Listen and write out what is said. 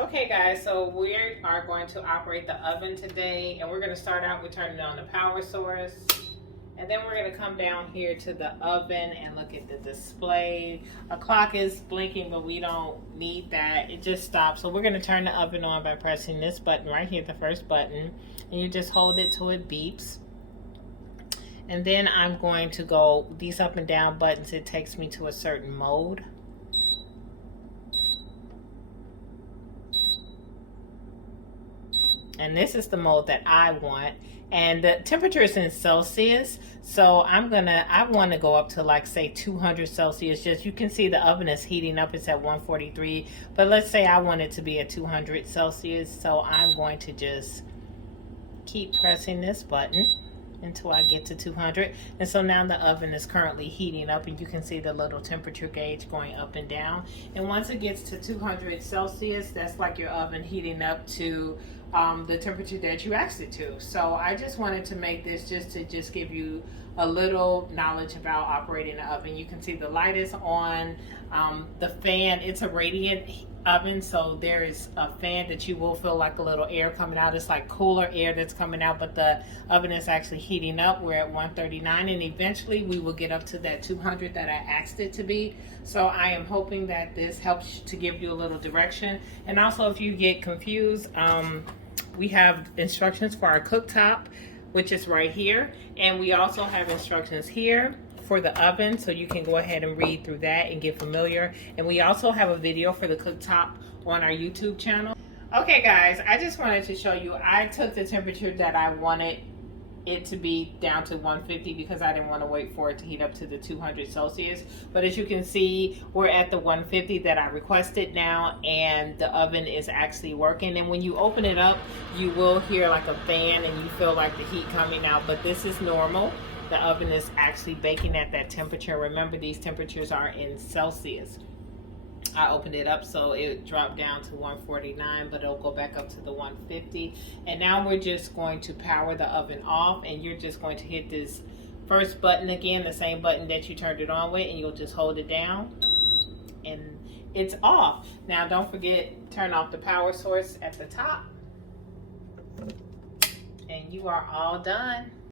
Okay guys, so we are going to operate the oven today, and we're going to start out with turning on the power source, and then we're going to come down here to the oven and look at the display. A clock is blinking, but we don't need that. It just stops. So we're going to turn the oven on by pressing this button right here, the first button, and you just hold it till it beeps. And then I'm going to go these up and down buttons. It takes me to a certain mode. And this is the mode that I want, and the temperature is in Celsius, so I want to go up to, like, say 200 Celsius. Just, you can see the oven is heating up. It's at 143, but let's say I want it to be at 200 Celsius, so I'm going to just keep pressing this button until I get to 200. And so now the oven is currently heating up, and you can see the little temperature gauge going up and down. And once it gets to 200 Celsius, that's like your oven heating up to the temperature that you asked it to. So I just wanted to make this just to give you a little knowledge about operating the oven. You can see the light is on. The fan, it's a radiant oven, so there is a fan that you will feel like a little air coming out. It's like cooler air that's coming out, but the oven is actually heating up. We're at 139, and eventually we will get up to that 200 that I asked it to be. So I am hoping that this helps to give you a little direction. And also, if you get confused, we have instructions for our cooktop, which is right here, and we also have instructions here for the oven, so you can go ahead and read through that and get familiar. And we also have a video for the cooktop on our YouTube channel. Okay guys, I just wanted to show you, I took the temperature that I wanted it to be down to 150 because I didn't want to wait for it to heat up to the 200 Celsius. But as you can see, we're at the 150 that I requested now, and the oven is actually working. And when you open it up, you will hear like a fan and you feel like the heat coming out, but this is normal. The oven is actually baking at that temperature. Remember, these temperatures are in Celsius. I opened it up so it dropped down to 149, but it'll go back up to the 150. And now we're just going to power the oven off, and you're just going to hit this first button again, the same button that you turned it on with, and you'll just hold it down and it's off. Now don't forget, turn off the power source at the top, and you are all done.